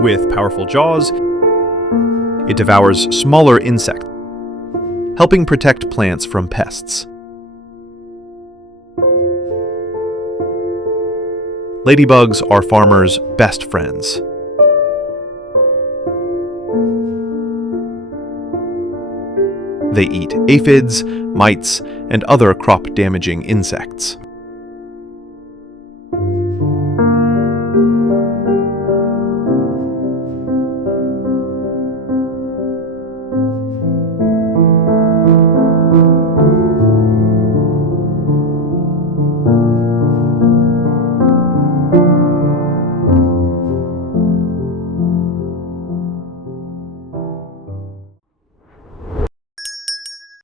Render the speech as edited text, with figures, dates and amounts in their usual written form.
With powerful jaws, it devours smaller insects, helping protect plants from pests. Ladybugs are farmers' best friends. They eat aphids, mites, and other crop-damaging insects.